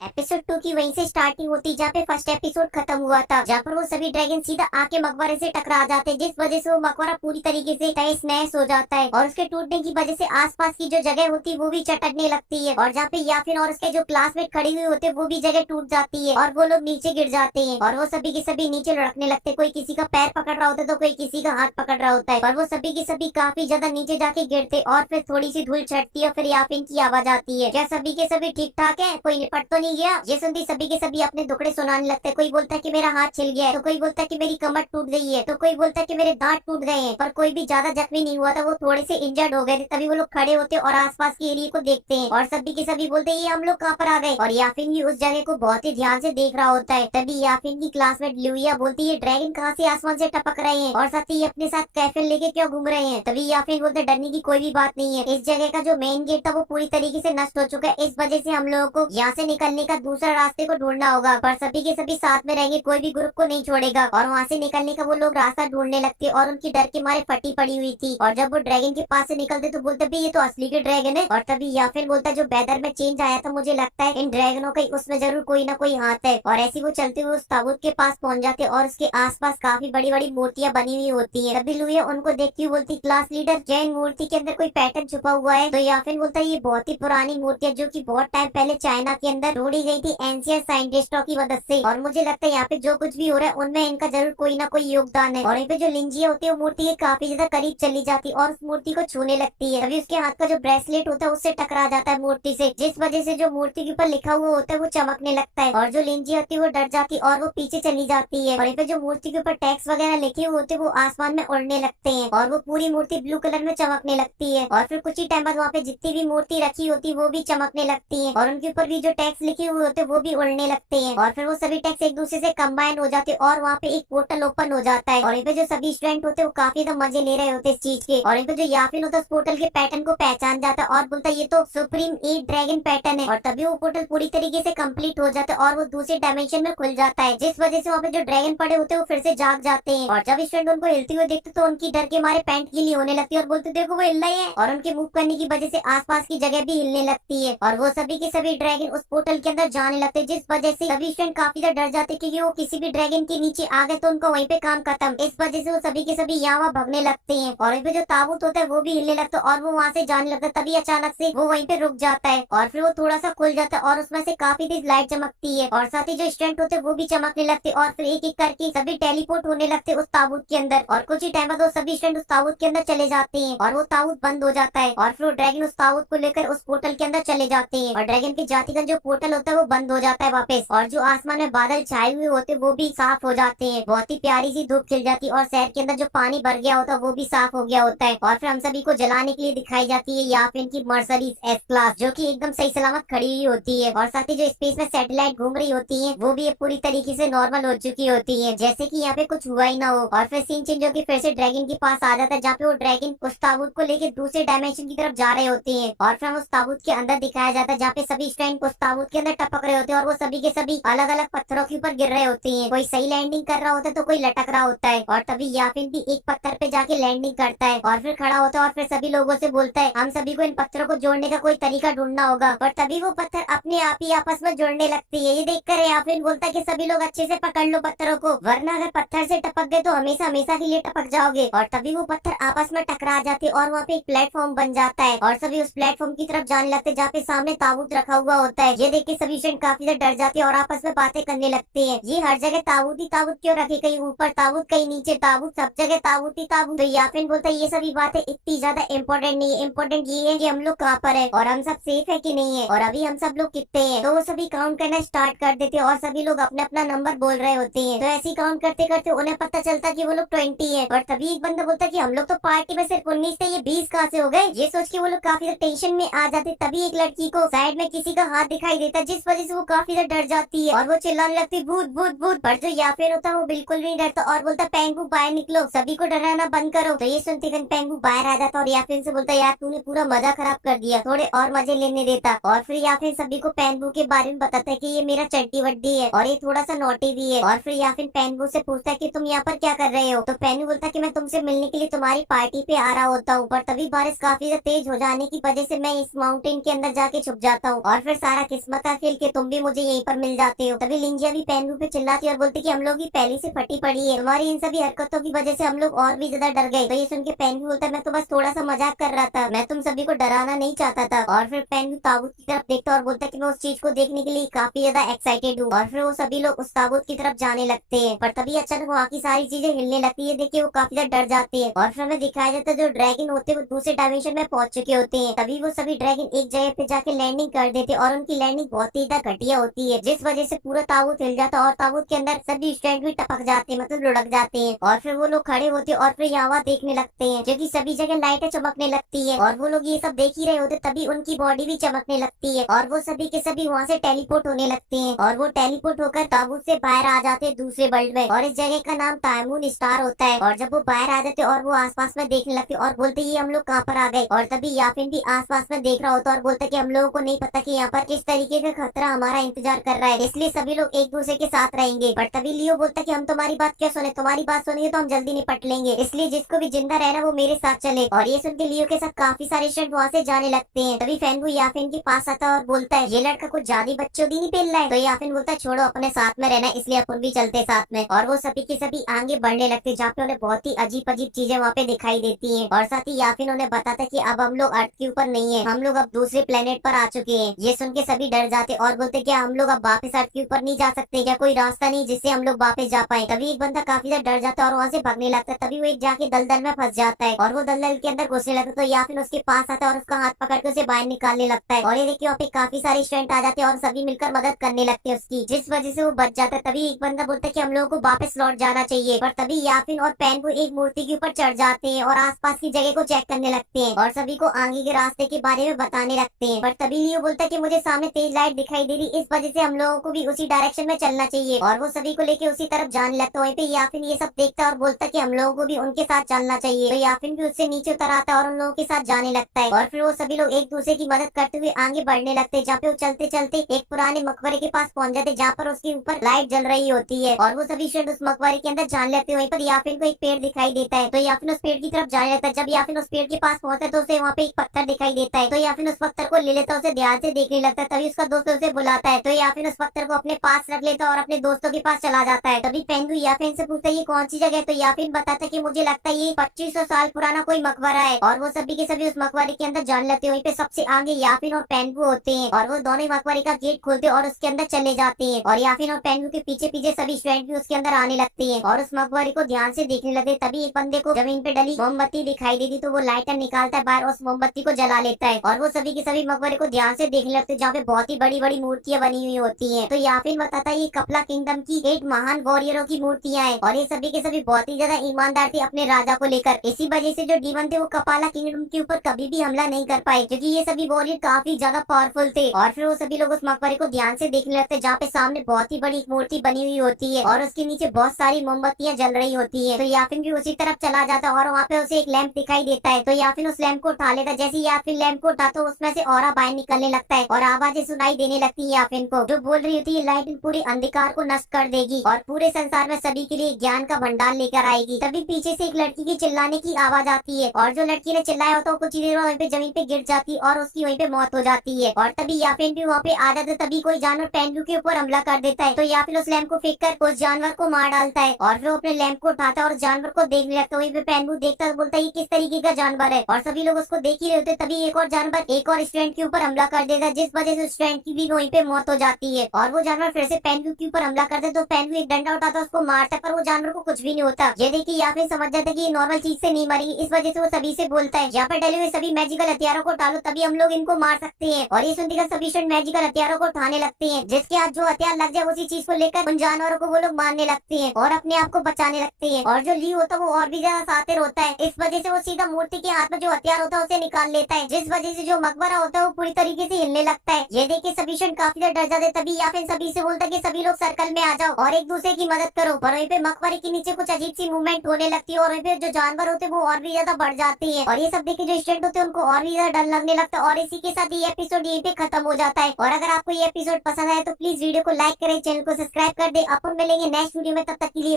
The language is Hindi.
एपिसोड 2 की वहीं से स्टार्टिंग होती जहाँ पे फर्स्ट एपिसोड खत्म हुआ था, जहाँ पर वो सभी ड्रैगन सीधा आके मकबरे से टकरा जाते, जिस वजह से वो मकबरा पूरी तरीके से तहस नहस हो जाता है और उसके टूटने की वजह से आसपास की जो जगह होती है वो भी चटकने लगती है और जहाँ पे याफिन और उसके जो क्लासमेट खड़ी हुई होते वो भी जगह टूट जाती है और वो लोग नीचे गिर जाते हैं और वो सभी के सभी नीचे लुढ़कने लगते। कोई किसी का पैर पकड़ रहा होता है तो कोई किसी का हाथ पकड़ रहा होता है और वो सभी के सभी काफी ज्यादा नीचे जाके गिरते और फिर थोड़ी सी धूल छटती है और फिर याफिन की आवाज आती है, क्या सभी के सभी ठीक ठाक है, कोई निपट तो नहीं गया। ये सुनती सभी के सभी अपने दुखड़े सुनाने लगते हैं। कोई बोलता है कि मेरा हाथ छिल गया है, तो कोई बोलता है कि मेरी कमर टूट गई है, तो कोई बोलता है कि मेरे दांत टूट गए हैं, पर कोई भी ज्यादा जख्मी नहीं हुआ था, वो थोड़े से इंजर्ड हो गए थे। तभी वो लोग खड़े होते और आसपास के एरिया को देखते हैं और सभी के सभी बोलते हैं ये हम लोग कहाँ पर आ गए। और याफिन भी उस जगह को बहुत ही ध्यान से देख रहा होता है। तभी याफिन की क्लासमेट लुइया बोलती है ड्रैगन कहाँ से आसमान से टपक रहे हैं और साथ ही अपने साथ कैफिन लेके क्यों घूम रहे हैं। तभी याफिन बोलते डरने की कोई भी बात नहीं है, इस जगह का जो मेन गेट था वो पूरी तरीके से नष्ट हो चुका है, इस वजह से हम लोगों को यहाँ से निकलने का दूसरा रास्ते को ढूंढना होगा। पर सभी के सभी साथ में रहेंगे, कोई भी ग्रुप को नहीं छोड़ेगा और वहाँ से निकलने का वो लोग रास्ता ढूंढने लगते और उनकी डर के मारे फटी पड़ी हुई थी। और जब वो ड्रैगन के पास से निकलते तो बोलते भी ये तो असली के ड्रैगन है। और तभी याफिन बोलता जो वेदर में चेंज आया था मुझे लगता है इन ड्रैगनों का उसमें जरूर कोई ना कोई हाथ है। और ऐसे वो चलते हुए उस ताबूत के पास पहुंच जाते और उसके आसपास काफी बड़ी बड़ी मूर्तियां बनी हुई होती है। तभी लुइया उनको देखती हुई बोलती क्लास लीडर जैन मूर्ति के अंदर कोई पैटर्न छुपा हुआ है। तो याफिन बोलता है ये बहुत ही पुरानी मूर्ति है जो की बहुत टाइम पहले चाइना के अंदर ढूंढी गई थी एंशियंट साइंटिस्टों की मदद से, और मुझे लगता है यहाँ पे जो कुछ भी हो रहा है उनमें इनका जरूर कोई ना कोई योगदान है। और यहाँ पे जो लिंजिया होती है वो मूर्ति के काफी ज्यादा करीब चली जाती और उस मूर्ति को छूने लगती है। तभी उसके हाथ का जो ब्रेसलेट होता है उससे टकरा जाता है मूर्ति से, जिस वजह से जो मूर्ति के ऊपर लिखा हुआ होता है वो चमकने लगता है और जो लिंजिया होती है वो डर जाती और वो पीछे चली जाती है। और यहाँ पे जो मूर्ति के ऊपर टैक्स वगैरह लिखे हुए होते हैं वो आसमान में उड़ने लगते हैं और वो पूरी मूर्ति ब्लू कलर में चमकने लगती है। और फिर कुछ ही टाइम बाद वहाँ पे जितनी भी मूर्ति रखी होती है वो भी चमकने लगती है और उनके ऊपर भी जो टैक्स लिखे हुए होते हैं वो भी उड़ने लगते हैं और फिर वो सभी टैक्स एक दूसरे से कंबाइन हो जाते और वहाँ पे एक पोर्टल ओपन हो जाता है। और यहाँ पे जो सभी स्टूडेंट होते हैं वो काफी ज्यादा मजे ले रहे होते हैं इस चीज के। और यहाँ पे जो याफिन होता है उस पोर्टल के पैटर्न को पहचान जाता है और बोलता है ये तो सुप्रीम ई ड्रैगन पैटर्न है। और तभी वो पोर्टल पूरी तरीके से कंप्लीट हो जाता है और वो दूसरे डायमेंशन में खुल जाता है, जिस वजह से वहाँ पे जो ड्रैगन पड़े होते हैं वो फिर से जाग जाते हैं। और जब स्टूडेंट उनको हिलते हुए देखते तो उनकी डर के मारे पैंट गीली होने लगती है और बोलते देखो वो हिल रही है। और उनके मूव करने की वजह से आसपास की जगह भी हिलने लगती है और वो सभी के सभी ड्रैगन उस पोर्टल के अंदर जाने लगते हैं, जिस वजह से सभी स्टूडेंट काफी ज्यादा डर जाते क्योंकि वो किसी भी ड्रैगन के नीचे आ गए तो उनको वहीं पे काम खत्म। इस वजह से वो सभी के सभी यहाँ भगने लगते हैं और वहीं पे जो ताबूत होता है वो भी हिलने लगता है और वो वहाँ से जाने लगता है। तभी अचानक से वो वहीं पे रुक जाता है और फिर वो थोड़ा सा खुल जाता है और उसमें से काफी तेज लाइट चमकती है और साथ ही जो स्टूडेंट होते हैं वो भी चमकने लगते और फिर एक एक करके सभी टेलीपोर्ट होने लगते उस ताबूत के अंदर। और कुछ ही टाइम बाद वो सभी स्टूडेंट उस ताबूत के अंदर चले जाते हैं और वो ताबूत बंद हो जाता है और फिर ड्रैगन उस ताबूत को लेकर उस पोर्टल के अंदर चले जाते हैं और ड्रैगन के जातिगत जो पोर्टल होता है वो बंद हो जाता है वापस और जो आसमान में बादल छाए हुए होते वो भी साफ हो जाते हैं। बहुत ही प्यारी सी धूप खिल जाती है और शहर के अंदर जो पानी भर गया होता है वो भी साफ हो गया होता है। और फिर हम सभी को जलाने के लिए दिखाई जाती है याफिन की मर्सडीज एस क्लास जो कि एकदम सही सलामत खड़ी हुई होती है और साथ ही जो स्पेस में सैटेलाइट घूम रही होती है वो भी पूरी तरीके से नॉर्मल हो चुकी होती है, जैसे की यहाँ पे कुछ हुआ ही ना हो। और फिर सीन चेंज होकर फिर से ड्रैगन के पास आ जाता है जहाँ पे वो ड्रैगन उस ताबूत को लेकर दूसरे डायमेंशन की तरफ जा रहे होते हैं और फिर हम उस ताबूत के अंदर दिखाया जाता है जहाँ पे सभी स्टूडेंट उस ताबूत के अंदर टपक रहे होते हैं और वो सभी के सभी अलग अलग पत्थरों के ऊपर गिर रहे होते हैं। कोई सही लैंडिंग कर रहा होता है तो कोई लटक रहा होता है और तभी याफिन भी एक पत्थर पे जाके लैंडिंग करता है और फिर खड़ा होता है और फिर सभी लोगों से बोलता है हम सभी को इन पत्थरों को जोड़ने का कोई तरीका ढूंढना होगा। पर तभी वो पत्थर अपने आप ही आपस में जुड़ने लगती है। ये देखकर याफिन बोलता है कि सभी लोग अच्छे से पकड़ लो पत्थरों को, वरना अगर पत्थर से टपक गए तो हमेशा हमेशा के लिए टपक जाओगे। और तभी वो पत्थर आपस में टकरा जाते और वहाँ पे एक प्लेटफॉर्म बन जाता है और सभी उस प्लेटफॉर्म की तरफ जाने लगते जहाँ पे सामने ताबूत रखा हुआ होता है। ये देख के सभी स्टूडेंट काफी ज्यादा डर जाते हैं और आपस में बातें करने लगते हैं ये हर जगह ताबूत ही ताबूत क्यों रखे, कहीं ऊपर ताबूत कहीं नीचे ताबूत, सब जगह ताबूत ही ताबूत। तो याफिन बोलता है ये सभी बातें इतनी ज्यादा इम्पोर्टेंट नहीं है, इम्पोर्टेंट ये है कि हम लोग कहाँ पर है और हम सब सेफ है कि नहीं है और अभी हम सब लोग कितने हैं। तो वो सभी काउंट करना स्टार्ट कर देते हैं और सभी लोग अपना अपना नंबर बोल रहे होते हैं। तो ऐसे काउंट करते करते उन्हें पता चलता कि वो लोग 20 है और तभी एक बंदा बोलता कि हम लोग तो पार्टी में सिर्फ 19 थे, ये 20 कहाँ से हो गए। ये सोच के वो लोग काफी टेंशन में आ जाते। तभी एक लड़की को साइड में किसी का हाथ दिखाई देता है जिस वजह से वो काफी ज्यादा डर जाती है और वो चिल्लाने लगती भूत भूत भूत। पर जो याफिन होता है वो बिल्कुल नहीं डरता और बोलता पेंगू बाहर निकलो, सभी को डराना बंद करो। तो ये सुनते पेंगू बाहर आ जाता और याफिन से बोलता यार तूने पूरा मजा खराब कर दिया, थोड़े और मजे लेने देता। और फिर याफिन सभी को पेंगू के बारे में बताता है कि ये मेरा चड्डी वड्डी है और ये थोड़ा सा नोटी भी है। और फिर याफिन पेंगू से पूछता है कि तुम यहाँ पर क्या कर रहे हो। तो पेंगू बोलता है कि मैं तुमसे मिलने के लिए तुम्हारी पार्टी पे आ रहा होता हूँ, पर तभी बारिश काफी तेज हो जाने की वजह से मैं इस माउंटेन के अंदर जाके छुप जाता हूँ और फिर सारा किस्मत आता है फील कि तुम भी मुझे यहीं पर मिल जाते हो। तभी लिंजिया भी पेनगु पे चिल्लाती है और बोलती कि हम लोग ही पहले से फटी पड़ी है, तुम्हारी इन सभी हरकतों की वजह से हम लोग और भी ज्यादा डर गए। तो ये सुन के पेनगु बोलता है मैं तो बस थोड़ा सा मजाक कर रहा था, मैं तुम सभी को डराना नहीं चाहता था। और फिर पेनगु ताबूत की तरफ देखता है और बोलता है कि मैं उस चीज को देखने के लिए काफी ज्यादा एक्साइटेड हूँ। और फिर वो सभी लोग उस ताबूत की तरफ जाने लगते हैं, पर तभी अचानक वहाँ की सारी चीजें हिलने लगती है। देखिए वो काफी ज्यादा डर जाती है और फिर हमें दिखाया जाता है जो ड्रैगन होते हैं वो दूसरे डायमेंशन में पहुंच चुके होते हैं। तभी वो सभी ड्रैगन एक जगह पे जाके लैंडिंग कर देते हैं और उनकी लैंडिंग बहुत ही ज्यादा घटिया होती है, जिस वजह से पूरा ताबूत हिल जाता है और ताबूत के अंदर सभी स्टूडेंट भी टपक जाते हैं, मतलब लुढ़क जाते हैं। और फिर वो लोग खड़े होते हैं और फिर यहाँ देखने लगते हैं, क्योंकि सभी जगह लाइटें चमकने लगती है और वो लोग ये सब देख ही रहे होते तभी उनकी बॉडी भी चमकने लगती है और वो सभी के सभी वहाँ से टेलीपोर्ट होने लगते हैं और वो टेलीपोर्ट होकर ताबूत से बाहर आ जाते हैं दूसरे वर्ल्ड में। और इस जगह का नाम टाइमून स्टार होता है। और जब वो बाहर आ जाते और वो आसपास में देखने लगते और बोलते ये हम लोग कहाँ पर आ गए। और तभी याफिन भी आसपास में देख रहा होता और बोलता कि हम लोगों को नहीं पता कि यहाँ पर किस तरीके का खतरा हमारा इंतजार कर रहा है, इसलिए सभी लोग एक दूसरे के साथ रहेंगे। पर तभी लियो बोलता कि हम तुम्हारी बात क्या सुने, तुम्हारी बात सुनेंगे तो हम जल्दी निपट लेंगे, इसलिए जिसको भी जिंदा रहना वो मेरे साथ चले। और ये सुन के लियो के साथ काफी सारे स्टूडेंट वहाँ से जाने लगते हैं। तभी फैनगु याफिन के पास आता है और बोलता है ये लड़का कुछ ज्यादा बच्चों दी नहीं पेल रहा है। तो याफिन बोलता है छोड़ो अपने साथ में रहना, इसलिए अपन भी चलते साथ में। और वो सभी के सभी आगे बढ़ने लगते जहाँ पे उन्हें बहुत ही अजीब अजीब चीजें वहाँ पे दिखाई देती है। और साथ ही याफिन उन्हें बताता है कि अब हम लोग अर्थ के ऊपर नहीं है, हम लोग अब दूसरे प्लेनेट पर आ चुके हैं। ये सुन के सभी डर जाते और बोलते क्या हम लोग अब वापस अर्थ के ऊपर नहीं जा सकते, क्या कोई रास्ता नहीं जिससे हम लोग वापस जा पाए। तभी एक बंदा काफी ज्यादा डर जाता है और वहाँ से भागने लगता है। तभी वो एक जाके दलदल में फंस जाता है और वो दलदल के अंदर घुसने लगता है। तो याफिन उसके पास आता है और उसका हाथ पकड़ के उसे बाहर निकालने लगता है। और ये देखिए वहाँ पे काफी सारे स्टूडेंट आ जाते हैं और सभी मिलकर मदद करने लगते हैं उसकी, जिस वजह से वो बच जाता है। तभी एक बंदा बोलता है कि हम लोगों को वापस लौट जाना चाहिए। पर तभी याफिन और पेनगु एक मूर्ति के ऊपर चढ़ जाते हैं और आसपास की जगह को चेक करने लगते हैं और सभी को आगे के रास्ते के बारे में बताने लगते हैं। पर तभी लियो बोलता है कि मुझे सामने तेज लाइट दिखाई दे रही, इस वजह से हम लोगों को भी उसी डायरेक्शन में चलना चाहिए। और वो सभी को लेके उसी तरफ जाने लगता है। वहीं पे याफिन ये सब देखता है और बोलता है कि हम लोगों को भी उनके साथ चलना चाहिए। तो याफिन भी उससे नीचे उतर आता है और उन लोगों के साथ जाने लगता है। और फिर वो सभी लोग एक दूसरे की मदद करते हुए आगे बढ़ने लगते हैं, जहाँ पे वो चलते चलते एक पुराने मकबरे के पास पहुंच जाते, जहाँ पर उसके ऊपर लाइट जल रही होती है। और वो सभी स्टूडेंट उस मकबरे के अंदर जाने लगते हैं। वहीं पर याफिन को एक पेड़ दिखाई देता है, तो याफिन उस पेड़ की तरफ जाने लगता है। जब याफिन उस पेड़ के पास पहुंचता है तो उसे वहाँ पे एक पत्थर दिखाई देता है, तो याफिन उस पत्थर को ले लेता है, उसे ध्यान से देखने लगता है। तभी उसका दोस्त उसे बुलाता है, तो याफिन उस पत्थर को अपने पास रख लेता है और अपने दोस्तों के पास चला जाता है। तभी पेंगु याफिन से पूछता है ये कौन सी जगह है। तो याफिन बताता है कि मुझे लगता है ये 2500 साल पुराना कोई मकबरा है। और वो सभी के सभी उस मकबरे के अंदर जाने लगते हैं। वहीं पे सबसे आगे याफिन और पेंगु होते हैं और वो दोनों मकबरे का गेट खोलते और उसके अंदर चले जाते हैं। और याफिन और पेंगु के पीछे पीछे सभी स्टूडेंट भी उसके अंदर आने लगते हैं और उस मकबरे को ध्यान से देखने लगते। तभी एक बंदे को जमीन पे डली मोमबत्ती दिखाई देती, तो वो लाइटर निकालता है बाहर और उस मोमबत्ती को जला लेता है। और वो सभी के सभी मकबरे को ध्यान से देखने लगते, जहाँ पे बहुत ही बड़ी बड़ी मूर्तियां बनी हुई होती हैं। तो याफिन बताता है ये कपला किंगडम की 8 महान वॉरियरों की मूर्तियां हैं और ये सभी के सभी बहुत ही ज्यादा ईमानदार थे अपने राजा को लेकर। इसी वजह से जो डीमन थे वो कपाला किंगडम के ऊपर कभी भी हमला नहीं कर पाए, क्योंकि ये सभी वॉरियर काफी ज्यादा पावरफुल थे। और फिर वो सभी लोग उस मकबरे को ध्यान से देखने लगते, जहाँ पे सामने बहुत ही बड़ी मूर्ति बनी हुई होती है और उसके नीचे बहुत सारी मोमबत्तियां जल रही होती है। तो याफिन भी उसी तरफ चला जाता है और वहाँ पे उसे एक लैंप दिखाई देता है, तो याफिन उस लैंप को उठा लेता है। जैसे याफिन लैंप को उठाता है उसमें से ऑरा बाहर निकलने लगता है और आवाजें सुनाई देने लगती है याफिन को, जो बोल रही होती है लाइट पूरी अंधकार को नष्ट कर देगी और पूरे संसार में सभी के लिए ज्ञान का भंडार लेकर आएगी। तभी पीछे से एक लड़की की चिल्लाने की आवाज आती है और जो लड़की ने चिल्लाया होता है कुछ ही देर वहीं पे जमीन पे गिर जाती है और उसकी वहीं पे मौत हो जाती है। और तभी याफिन भी वहाँ पे आ जाता है। तभी कोई जानवर पेंगु के ऊपर हमला कर देता है, तो याफिन उस लैंप को फेंक कर उस जानवर को मार डालता है और फिर अपने लैंप को उठाता है और जानवर को देखने लगता है। वहीं पे पेंगु देखता है, बोलता है ये किस तरीके का जानवर है और सभी लोग उसको देख ही रहे होते। तभी एक और जानवर एक और स्टूडेंट के ऊपर हमला कर देता है, जिस वजह से स्टूडेंट की भी वहीं पे मौत हो जाती है। और वो जानवर फिर से पेंगु के ऊपर हमला करते, तो पेंगु एक डंडा उठाता है उसको मारता है, पर वो जानवर को कुछ भी नहीं होता। ये देखिए याफिन समझ जाता है कि ये नॉर्मल चीज से नहीं मरेगी, इस वजह से वो सभी से बोलता है यहाँ पर डले हुए सभी मैजिकल हथियारों को डालो, तभी हम लोग इनको मार सकते हैं। और ये सुनते सभी स्टूडेंट मैजिकल हथियारों को उठाने लगते हैं, जिसके हाथ जो हथियार लग जाए उसी चीज को लेकर उन जानवरों को वो लोग मारने लगते हैं और अपने आप को बचाने लगते हैं। और जो ली होता है वो और भी ज्यादा शातिर होता है, इस वजह से वो सीधा मूर्ति के हाथ में जो हथियार होता है उसे निकाल लेता है, जिस वजह से जो मकबरा होता है वो पूरी तरीके से हिलने लगता है। ये देख के सभी स्टूडेंट काफी ज्यादा डर जाते। तभी याफिन सभी से बोलता है कि सभी लोग सर्कल में आ जाओ और एक दूसरे की मदद करो। पर वहीं पे मकबरे के नीचे कुछ अजीब सी मूवमेंट होने लगती है और वहीं पे जो जानवर होते हैं वो और भी ज्यादा बढ़ जाते हैं और ये सब देख के जो स्टूडेंट होते हैं उनको और भी ज्यादा डर लगने लगता है। और इसी के साथ ये एपिसोड यहीं पे खत्म हो जाता है। और अगर आपको ये एपिसोड पसंद आए तो प्लीज वीडियो को लाइक करें, चैनल को सब्सक्राइब कर दे। अपन मिलेंगे नेक्स्ट वीडियो में, तब तक के लिए